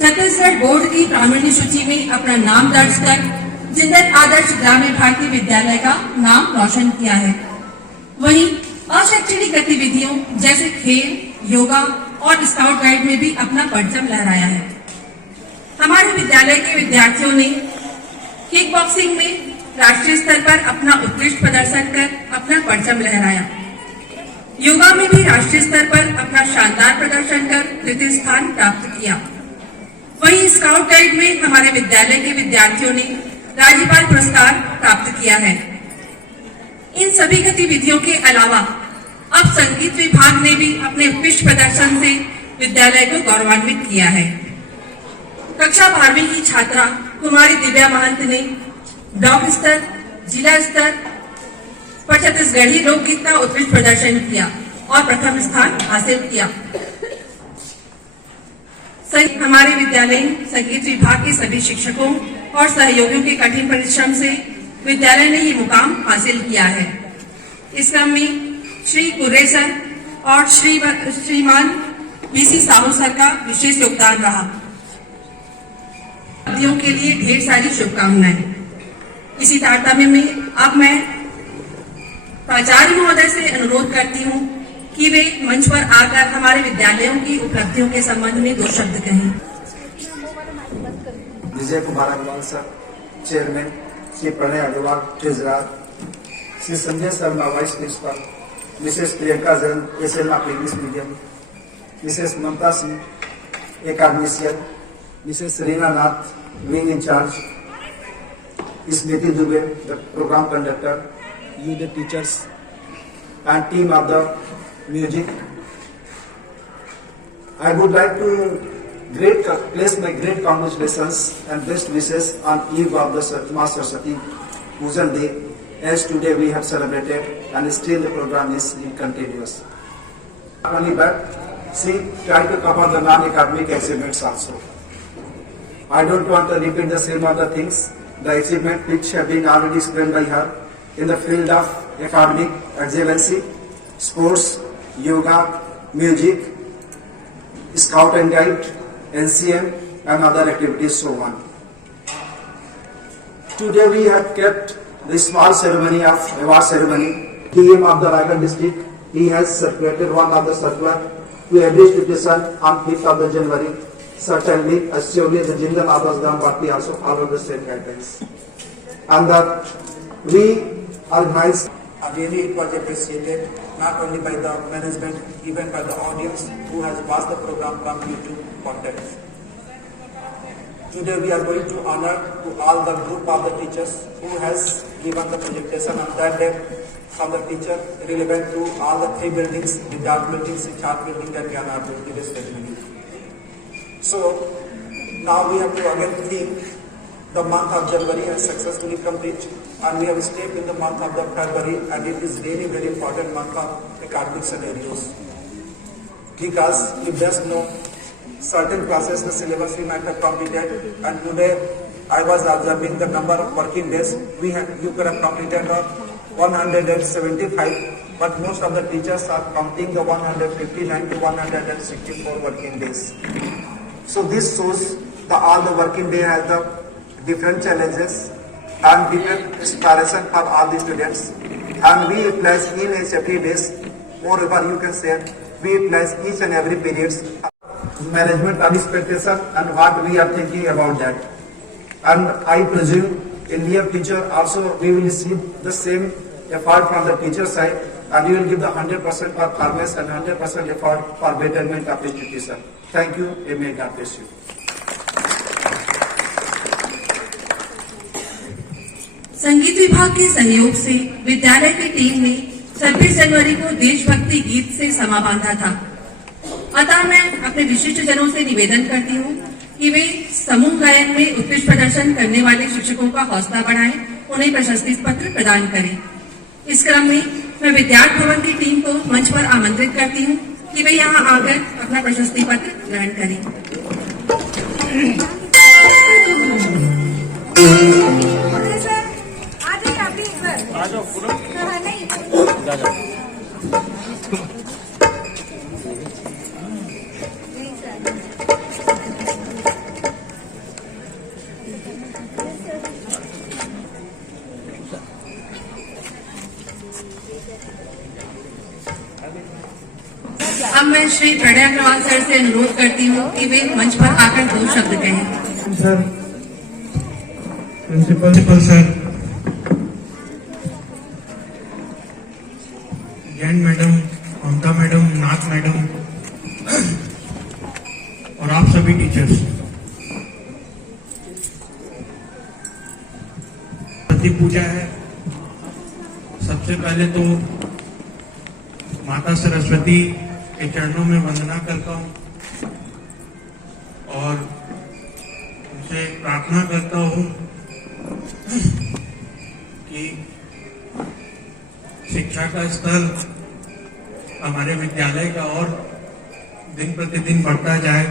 छत्तीसगढ़ बोर्ड की प्रावीण्य सूची में अपना नाम दर्ज कर जिंदल आदर्श ग्राम्य भारती विद्यालय का नाम रोशन किया है, वहीं अशैक्षणिक गतिविधियों जैसे खेल, योगा और स्काउट गाइड में भी अपना परचम लहराया है। हमारे विद्यालय के विद्यार्थियों ने किक बॉक्सिंग में राष्ट्रीय स्तर पर अपना उत्कृष्ट प्रदर्शन कर अपना परचम लहराया, योगा में भी राष्ट्रीय स्तर पर अपना शानदार प्रदर्शन कर तृतीय स्थान प्राप्त किया। वहीं स्काउट गाइड में हमारे विद्यालय के विद्यार्थियों ने राज्यपाल पुरस्कार प्राप्त किया है। इन सभी गतिविधियों के अलावा अब संगीत विभाग ने भी अपने उत्कृष्ट प्रदर्शन से विद्यालय को गौरवान्वित किया है। कक्षा 12वीं की छात्रा कुमारी दिव्या महंत ने ब्लॉक स्तर, जिला स्तर पर छत्तीसगढ़ी लोकगीत का उत्कृष्ट प्रदर्शन किया और प्रथम स्थान हासिल किया। हमारे विद्यालय संगीत विभाग के सभी शिक्षकों और सहयोगियों के कठिन परिश्रम से विद्यालय ने ये मुकाम हासिल किया है। इस क्रम में श्री कुर्रे सर और श्रीमान BC साहू सर का विशेष योगदान रहा। उपलब्धियों के लिए ढेर सारी शुभकामनाएं। इसी तारतम्य में अब मैं प्राचार्य महोदय से अनुरोध करती हूँ कि वे मंच पर आकर हमारे विद्यालयों की उपलब्धियों के संबंध में 2 शब्द कहें। Vijay Kumar Agrawal sir, chairman, Shri Pranay Agrawal, treasurer, Shri Sanjay Sharma, vice principal, Mrs Priyanka Jain, SL of English medium, Mrs Mamta Singh, academician, Mrs Reena Nath, wing incharge, Smriti Dubey, the programme conductor, you the teachers and team of the music. I would like to place my great congratulations and best wishes on eve of the Master Saraswati Pujan Day, as today we have celebrated and still the program is continuous. Not only that, she tried to cover the non-academic achievements also. I don't want to repeat the same other things. The achievement which have been already explained by her in the field of academic excellency, sports, yoga, music, scout and guide, NCM and other activities, so on. Today we have kept the small ceremony of award ceremony. DM of the Raigad district, he has circulated one of the circular to every station on 5th of the January. Certainly, assuredly the Jindal Adas Gram Party also follow the same guidelines. And that we organized. Really, it was appreciated not only by the management, even by the audience who has watched the program from YouTube content. Today we are going to honor to all the group of the teachers who has given the presentation on that day from the teacher relevant to all the 3 buildings, Vidyarth building, Sikshart building and Gyanar building respectively. So now we have to again think the month of January has successfully complete and we have stepped in the month of the February, and it is really very important month of academic scenarios. Because you just know certain classes the syllabus we might have completed, and today I was observing the number of working days you could have completed 175 but most of the teachers are counting the 159 to 164 working days. So this shows all the working day has the different challenges and different inspiration for all the students. And we utilize in a safety days. Moreover, you can say we utilize each and every periods management of expectation and what we are thinking about that. And I presume in near future also we will receive the same effort from the teacher side, and we will give the 100% performance and 100% effort for betterment of the institution. Thank you. May God bless you. संगीत विभाग के सहयोग से विद्यालय की टीम ने 26 जनवरी को देशभक्ति गीत से समा बांधा था। अतः मैं अपने विशिष्ट जनों से निवेदन करती हूँ कि वे समूह गायन में उत्कृष्ट प्रदर्शन करने वाले शिक्षकों का हौसला बढ़ाएं, उन्हें प्रशस्ति पत्र प्रदान करें। इस क्रम में मैं विद्यार्थी भवन की टीम को मंच पर आमंत्रित करती हूँ कि वे यहाँ आकर अपना प्रशस्ति पत्र ग्रहण करें। अब मैं श्री प्रणय अग्रवाल सर से अनुरोध करती हूँ कि वे मंच पर आकर 2 शब्द कहें। Sir, principal sir, Jain madam, Mamta madam, Nath madam और आप सभी टीचर्स, सरस्वती पूजा है। सबसे पहले तो माता सरस्वती के चरणों में वंदना करता हूँ और उनसे प्रार्थना करता हूँ कि शिक्षा का स्तर हमारे विद्यालय का और दिन प्रतिदिन बढ़ता जाए।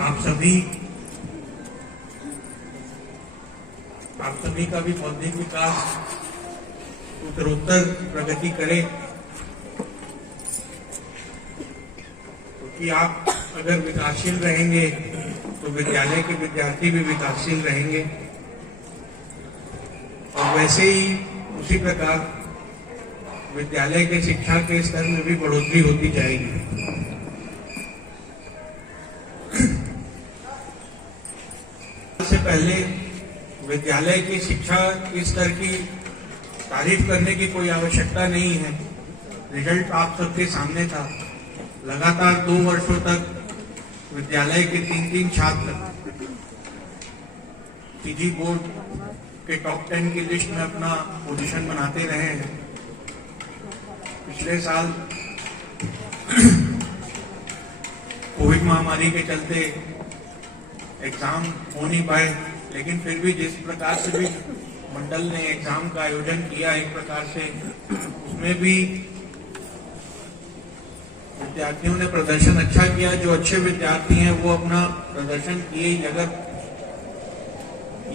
आप सभी का भी बौद्धिक विकास उत्तरोत्तर प्रगति करे, क्योंकि आप अगर विकासशील रहेंगे तो विद्यालय के विद्यार्थी भी विकासशील रहेंगे और वैसे ही उसी प्रकार विद्यालय के शिक्षा के स्तर में भी बढ़ोतरी होती जाएगी। इससे पहले विद्यालय की शिक्षा के स्तर की तारीफ करने की कोई आवश्यकता नहीं है। रिजल्ट आप सबके सामने था। लगातार 2 वर्षों तक विद्यालय के 3 छात्र पीजी बोर्ड के टॉप 10 की लिस्ट में अपना पोजीशन बनाते रहे हैं। पिछले साल कोविड महामारी के चलते एग्जाम हो नहीं पाए, लेकिन फिर भी जिस प्रकार से भी मंडल ने एग्जाम का आयोजन किया, एक प्रकार से उसमें भी विद्यार्थियों ने प्रदर्शन अच्छा किया। जो अच्छे विद्यार्थी हैं वो अपना प्रदर्शन किए। अगर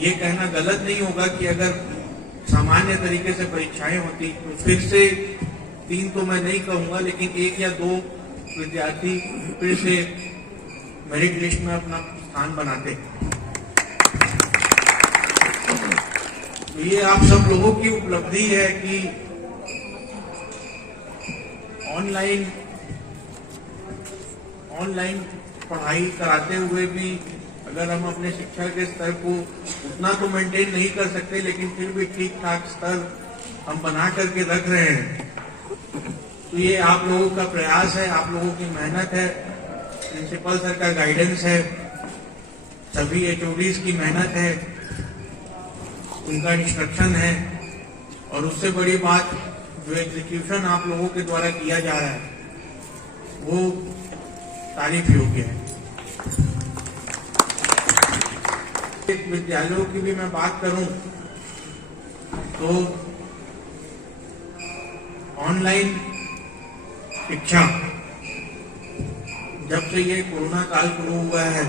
ये कहना गलत नहीं होगा कि अगर सामान्य तरीके से परीक्षाएं होती तो फिर से 3 तो मैं नहीं कहूंगा, लेकिन 1 या 2 विद्यार्थी फिर से मेरिट लिस्ट में अपना स्थान बनाते। तो ये आप सब लोगों की उपलब्धि है कि ऑनलाइन पढ़ाई कराते हुए भी अगर हम अपने शिक्षा के स्तर को उतना तो मेंटेन नहीं कर सकते, लेकिन फिर भी ठीक ठाक स्तर हम बना करके रख रहे हैं। तो ये आप लोगों का प्रयास है, आप लोगों की मेहनत है, प्रिंसिपल सर का गाइडेंस है, सभी एचओडीज की मेहनत है, उनका इंस्ट्रक्शन है, और उससे बड़ी बात जो एग्जीक्यूशन आप लोगों के द्वारा किया जा रहा है वो तारीफ योग्य है। विद्यालयों की भी मैं बात करूं तो ऑनलाइन शिक्षा जब से ये कोरोना काल शुरू हुआ है,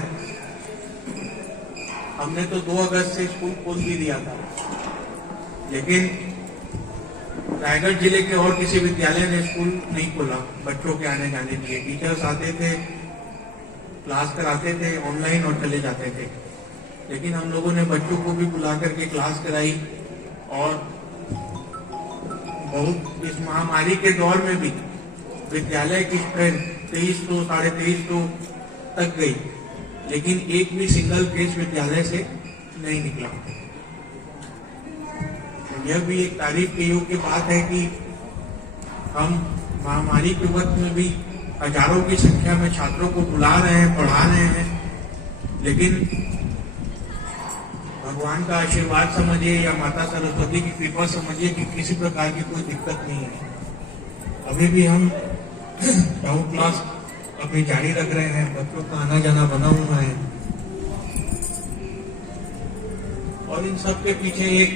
हमने तो 2 अगस्त से स्कूल खोल भी दिया था, लेकिन रायगढ़ जिले के और किसी विद्यालय ने स्कूल नहीं खोला बच्चों के आने जाने के लिए। टीचर्स आते थे, क्लास कराते थे ऑनलाइन और चले जाते थे। लेकिन हम लोगों ने बच्चों को भी बुला करके क्लास कराई और बहुत इस महामारी के दौर में भी विद्यालय की स्ट्रेंथ 2300 2350 तक गई, लेकिन एक भी सिंगल केस विद्यालय से नहीं निकला। यह भी एक तारीफ के योग्य बात है कि हम महामारी के वक्त में भी हजारों की संख्या में छात्रों को बुला रहे हैं, पढ़ा रहे हैं, लेकिन भगवान का आशीर्वाद समझिए या माता सरस्वती की कृपा समझिए कि किसी प्रकार की कोई दिक्कत नहीं है। अभी भी हम 9 क्लास अपनी जारी रख रहे हैं, बच्चों का आना जाना बना हुआ है और इन सब के पीछे एक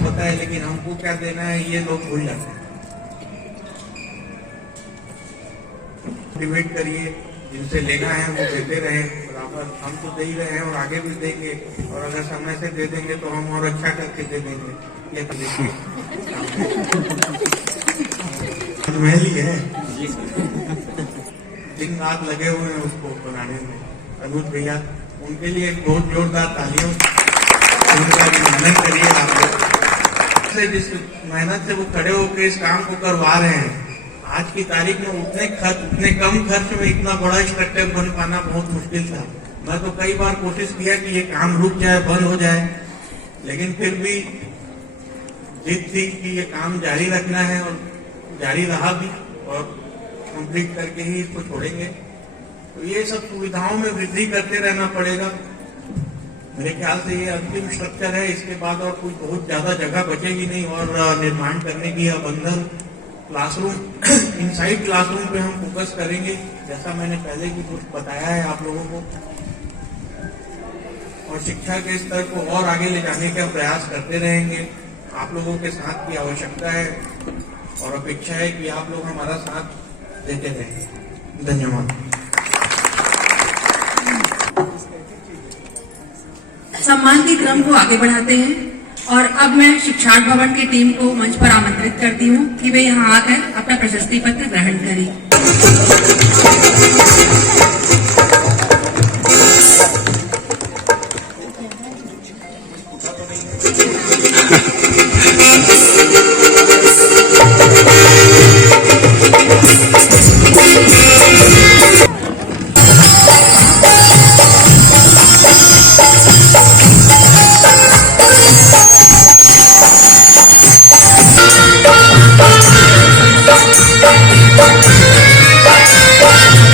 होता है, लेकिन हमको क्या देना है ये लोग भूल जाते हैं। मोटिवेट करिए, जिनसे लेना है वो देते रहे बराबर, हम तो दे ही रहे हैं और आगे भी देंगे, और अगर समय से दे देंगे तो हम और अच्छा करके दे देंगे। ये तो देखिए महली है, दिन रात लगे हुए हैं उसको बनाने में। अनूप भैया, उनके लिए बहुत जोरदार तालियों। मेहनत करिए आप लोग, जिस मेहनत से वो खड़े होकर इस काम को करवा रहे हैं। आज की तारीख में उतने कम खर्च में इतना बड़ा स्ट्रक्चर बन पाना बहुत मुश्किल था। मैं तो कई बार कोशिश किया कि ये काम रुक जाए, बंद हो जाए, लेकिन फिर भी जिद थी कि ये काम जारी रखना है और जारी रहा भी, और कंप्लीट करके ही इसको छोड़ेंगे। तो ये सब सुविधाओं में वृद्धि करते रहना पड़ेगा। मेरे ख्याल से ये अंतिम स्ट्रक्चर है, इसके बाद और कुछ बहुत ज्यादा जगह बचेगी नहीं और निर्माण करने की। अब अंदर क्लासरूम, इनसाइड क्लासरूम पे हम फोकस करेंगे, जैसा मैंने पहले भी कुछ बताया है आप लोगों को, और शिक्षा के स्तर को और आगे ले जाने का प्रयास करते रहेंगे। आप लोगों के साथ की आवश्यकता है और अपेक्षा है कि आप लोग हमारा साथ देते रहें। धन्यवाद। सम्मान के क्रम को आगे बढ़ाते हैं और अब मैं शिक्षार्थ भवन की टीम को मंच पर आमंत्रित करती हूँ कि वे यहाँ आकर अपना प्रशस्ति पत्र ग्रहण करें।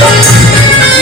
Thank you.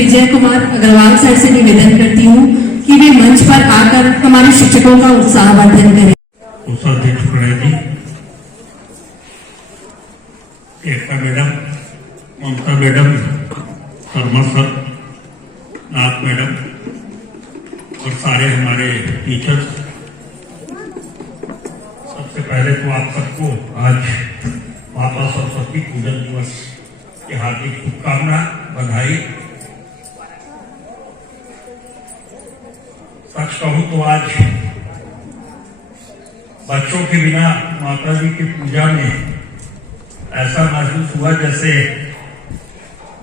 Vijay Kumar Agrawal sir से निवेदन करती हूँ कि वे मंच पर आकर हमारे शिक्षकों का उत्साहवर्धन करें। कोषाध्यक्ष प्रणय जी, एकता madam, Mamta madam, Sharma sir, नाथ मैडम और सारे हमारे टीचर्स, सबसे पहले तो आप सबको आज माता सरस्वती पूजन दिवस की हार्दिक शुभकामना, बधाई। सच कहूं तो आज बच्चों के बिना माता जी की पूजा में ऐसा महसूस हुआ जैसे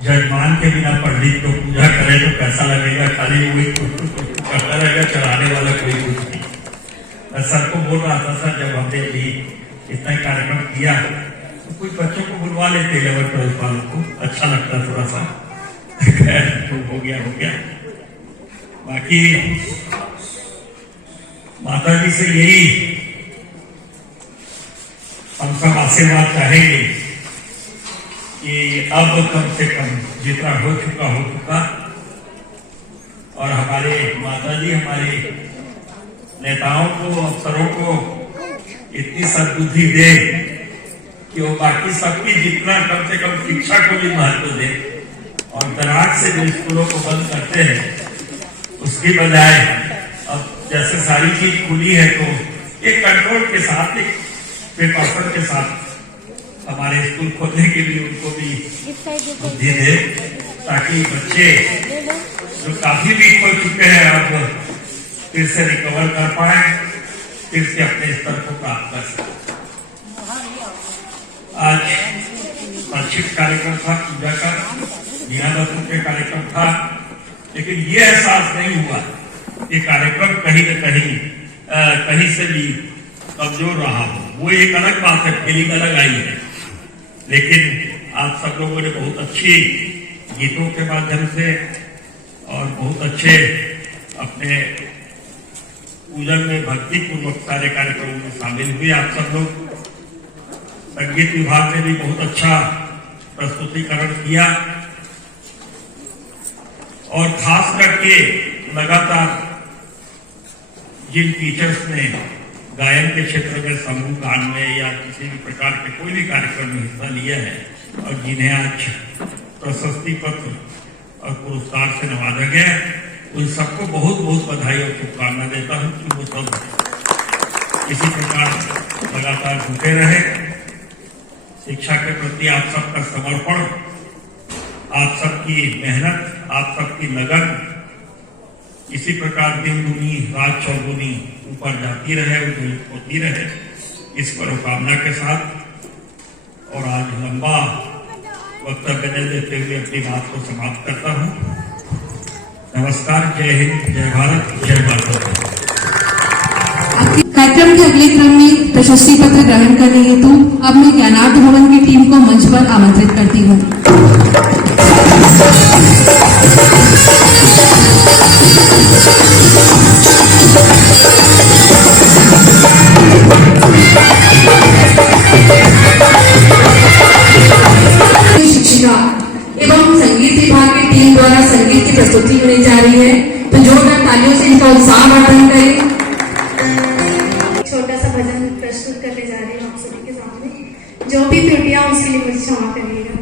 जजमान के बिना पंडित को पूजा करे तो कैसा लगेगा, खाली वही करता रहेगा, चलाने वाला कोई कुछ नहीं। मैं सर को बोल रहा था, सर जब हमने भी इतना कार्यक्रम किया तो कुछ बच्चों को बुलवा लेते 11-12 वालों को, अच्छा लगता थोड़ा सा। तो हो गया। बाकी माता जी से यही हम सब आशीर्वाद चाहेंगे कि अब कम से कम जितना हो चुका और हमारे माता जी हमारे नेताओं को, अफसरों को इतनी सद्बुद्धि दे कि वो बाकी सबकी जितना कम से कम शिक्षा को भी महत्व दे और दराज से जो स्कूलों को बंद करते हैं उसकी बजाय अब जैसे सारी चीज खुली है तो एक कंट्रोल के साथ, एक प्रिकॉशन के साथ हमारे स्कूल खोलने के लिए उनको भी बुद्धि दे, ताकि बच्चे जो काफी वीक हो चुके हैं अब फिर से रिकवर कर पाए, फिर से अपने स्तर को प्राप्त कर सकें। आज संक्षिप्त कार्यक्रम था पूजा का, दीनादत्तों के कार्यक्रम था, लेकिन ये एहसास नहीं हुआ कि कार्यक्रम कहीं न कहीं से भी कमजोर रहा हो। वो एक अलग बात है, फीलिंग अलग आई है, लेकिन आप सब लोगों ने बहुत अच्छी गीतों के माध्यम से और बहुत अच्छे अपने पूजन में भक्ति पूर्वक सारे कार्यक्रमों में शामिल हुए। आप सब लोग संगीत विभाग ने भी बहुत अच्छा प्रस्तुतिकरण किया और खास करके लगातार जिन टीचर्स ने गायन के क्षेत्र में समूह गान में या किसी भी प्रकार के कोई भी कार्यक्रम में हिस्सा लिया है और जिन्हें आज प्रशस्ति पत्र और पुरस्कार से नवाजा गया, उन सबको बहुत बहुत बधाई और शुभकामना देता हूं कि वो सब इसी प्रकार लगातार जुटे रहे। शिक्षा के प्रति आप सबका समर्पण, आप सबकी मेहनत, आप सबकी लगन इसी प्रकार दिन दुनी रात चौगुनी ऊपर जाती रहे, होती रहे, इस मनोकामना के साथ। और आज लंबा वक्तव्य न देते हुए अपनी बात को समाप्त करता हूं। नमस्कार, जय हिंद, जय भारत, जय माता। कार्यक्रम के अगले क्रम में प्रशस्ति पत्र ग्रहण करने हेतु अब मैं ज्ञानार्थ भवन की टीम को मंच पर आमंत्रित करती हूँ। शिक्षिका एवं संगीत विभाग की टीम द्वारा संगीत की प्रस्तुति होने जा रही है, तो जोरदार तालियों से इनका उत्साहवर्धन करें। जो भी त्रुटियां उसके लिए मुझे क्षमा करिएगा।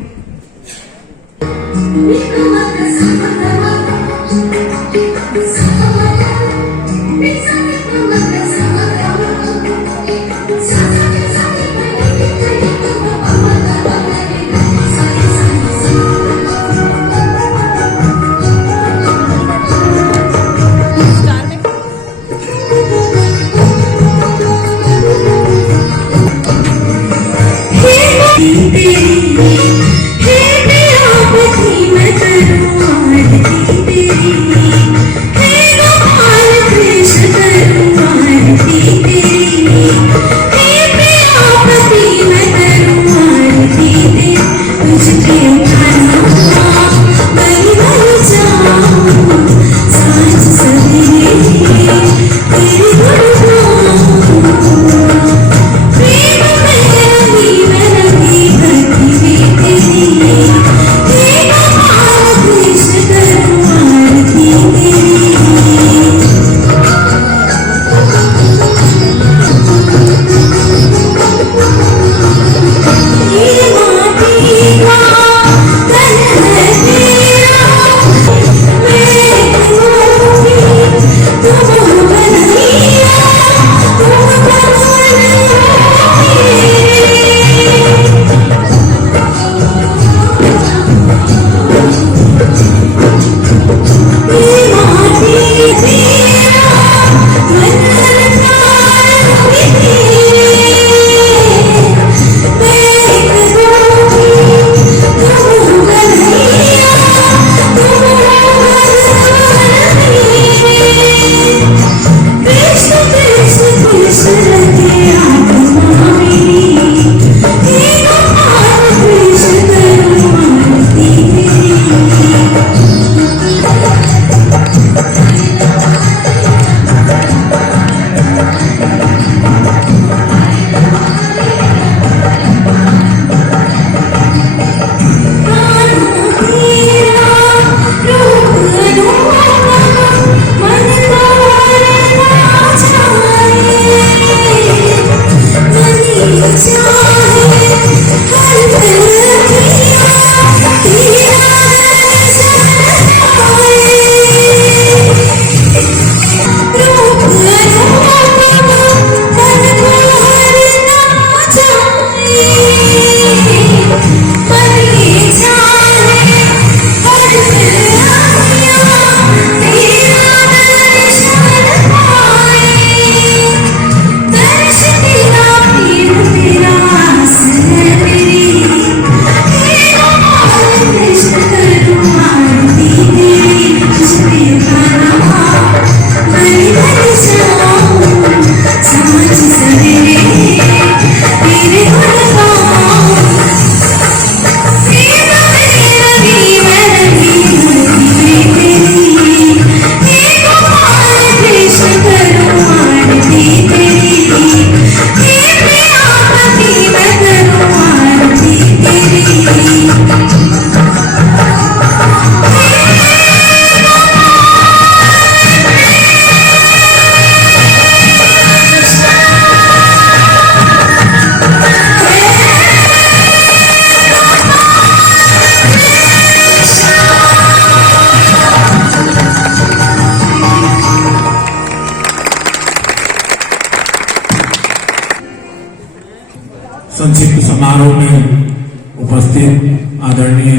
संक्षिप्त समारोह में उपस्थित आदरणीय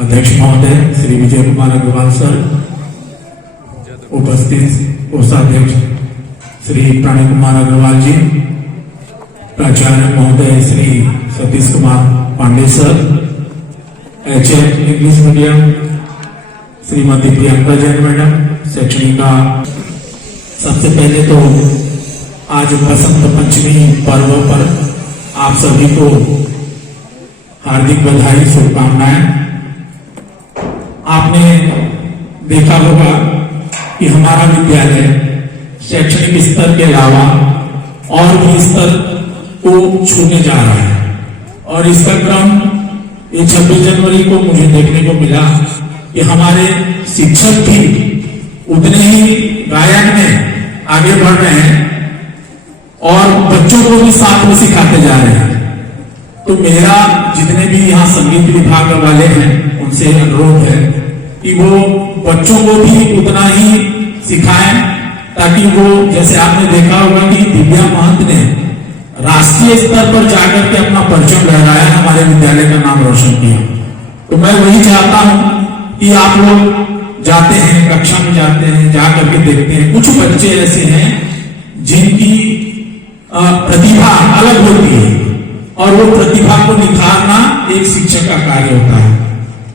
अध्यक्ष महोदय श्री विजय कुमार अग्रवाल सर, उपस्थित कोषाध्यक्ष श्री प्रणय कुमार अग्रवाल जी, प्राचार्य महोदय Shri Satish Kumar Pandey sir, HM English medium Shrimati Priyanka Jain madam, शैक्षणिका। सबसे पहले तो आज बसंत पंचमी पर्व पर आप सभी को हार्दिक बधाई, शुभकामनाएं। आपने देखा होगा कि हमारा विद्यालय शैक्षणिक स्तर के अलावा और भी स्तर को छूने जा रहा है और इसका क्रम ये 26 जनवरी को मुझे देखने को मिला कि हमारे शिक्षक भी उतने ही गायन में आगे बढ़ रहे हैं और बच्चों को भी साथ में सिखाते जा रहे हैं। तो मेरा जितने भी यहाँ संगीत विभाग वाले हैं उनसे अनुरोध है कि वो बच्चों को भी उतना ही सिखाएं, ताकि वो, जैसे आपने देखा होगा कि दिव्या महंत ने राष्ट्रीय स्तर पर जाकर के अपना परचम लहराया, हमारे विद्यालय का नाम रोशन किया। तो मैं वही चाहता हूं कि आप लोग जाते हैं, कक्षा में जाते हैं, जाकर के देखते हैं, कुछ बच्चे ऐसे हैं जिनकी प्रतिभा अलग होती है और वो प्रतिभा को निखारना एक शिक्षक का कार्य होता है।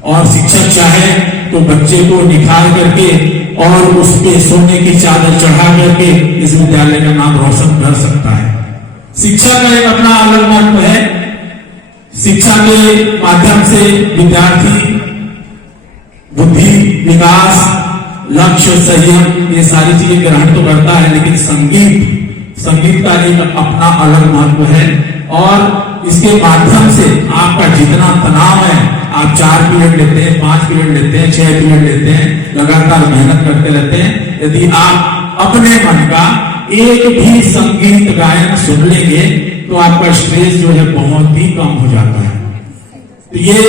और शिक्षक चाहे तो बच्चे को निखार करके और उस पे सोने की चादर चढ़ा करके इस विद्यालय का नाम रोशन कर सकता है। शिक्षा का एक अपना अलग महत्व है। शिक्षा के माध्यम से विद्यार्थी बुद्धि विकास, लक्ष्य, संयम, ये सारी चीजें ग्रहण तो करता है, लेकिन संगीत का एक अपना अलग महत्व है। और इसके माध्यम से आपका जितना तनाव है, आप 4 पीरियड लेते हैं, 5 पीरियड लेते हैं, 6 पीरियड लेते हैं, लगातार मेहनत करते रहते हैं, यदि आप अपने मन का एक भी संगीत गायन सुन लेंगे तो आपका स्ट्रेस जो है बहुत ही कम हो जाता है। तो ये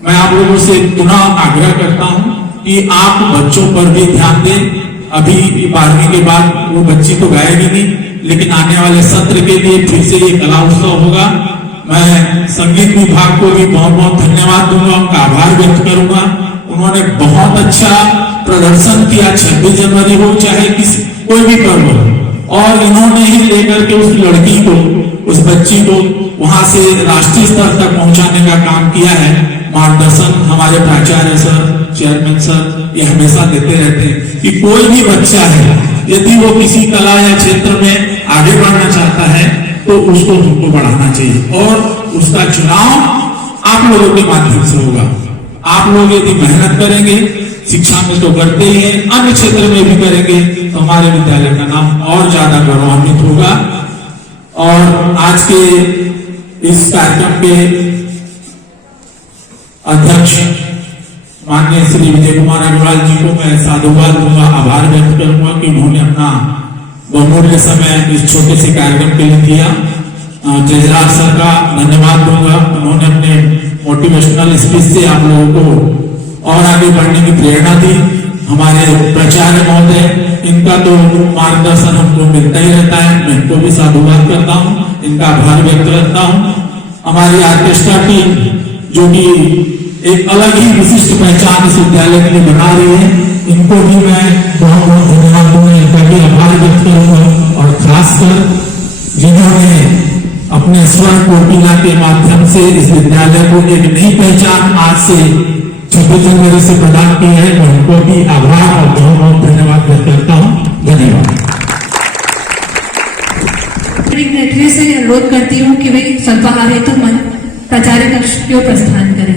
मैं आप लोगों से पुनः आग्रह करता हूं कि आप बच्चों पर भी ध्यान दें। अभी 12वीं के बाद वो बच्ची तो गाएगी नहीं, लेकिन आने वाले सत्र के लिए फिर से ये कला उत्सव होगा। मैं संगीत विभाग को भी बहुत बहुत धन्यवाद दूंगा, उनका आभार व्यक्त करूंगा। उन्होंने बहुत अच्छा प्रदर्शन किया, 26 जनवरी हो चाहे कोई भी पर्व हो, और इन्होंने ही लेकर के उस लड़की को, उस बच्ची को वहां से राष्ट्रीय स्तर तक पहुंचाने का काम किया है। मार्गदर्शन हमारे प्राचार्य सर, चेयरमैन सर ये हमेशा देते रहते हैं कि कोई भी बच्चा है यदि वो किसी कला या क्षेत्र में आगे बढ़ना चाहता है तो उसको हमको बढ़ाना चाहिए, और उसका चुनाव आप लोगों के माध्यम से होगा। आप लोग यदि मेहनत करेंगे, शिक्षा में तो करते ही हैं, अन्य क्षेत्र में भी करेंगे, तो हमारे विद्यालय का नाम और ज्यादा गौरवान्वित होगा। और आज के इस कार्यक्रम के अध्यक्ष माननीय श्री विजय कुमार अग्रवाल जी को मैं साधुवाद दूंगा, आभार व्यक्त करूंगा कि उन्होंने अपना बहुमूल्य समय इस छोटे से कार्यक्रम के लिए दिया। जयराज सर का धन्यवाद दूंगा, उन्होंने अपने मोटिवेशनल स्पीच से आप लोगों को और आगे बढ़ने की प्रेरणा दी। हमारे प्राचार्य महोदय, इनका तो मार्गदर्शन हमको मिलता ही रहता है, मैं इनको भी साधुवाद करता हूँ, इनका आभार व्यक्त करता हूँ। हमारी ऑर्केस्ट्रा टीम जो कि एक अलग ही विशिष्ट पहचान इस विद्यालय के लिए बना रही है, इनको भी मैं बहुत बहुत धन्यवाद दूंगा, इनका भी आभार व्यक्त करूंगा। और खासकर जिन्होंने अपने स्वर कोकिला के माध्यम से इस विद्यालय को एक नई पहचान आज से 26 जनवरी से प्रदान की है, मैं उनको भी आभार और बहुत बहुत धन्यवाद व्यक्त करता हूँ। धन्यवाद। से अनुरोध करती हूँ कि वे स्वल्पाहार हेतु प्राचार्य कक्ष की ओर प्रस्थान करें।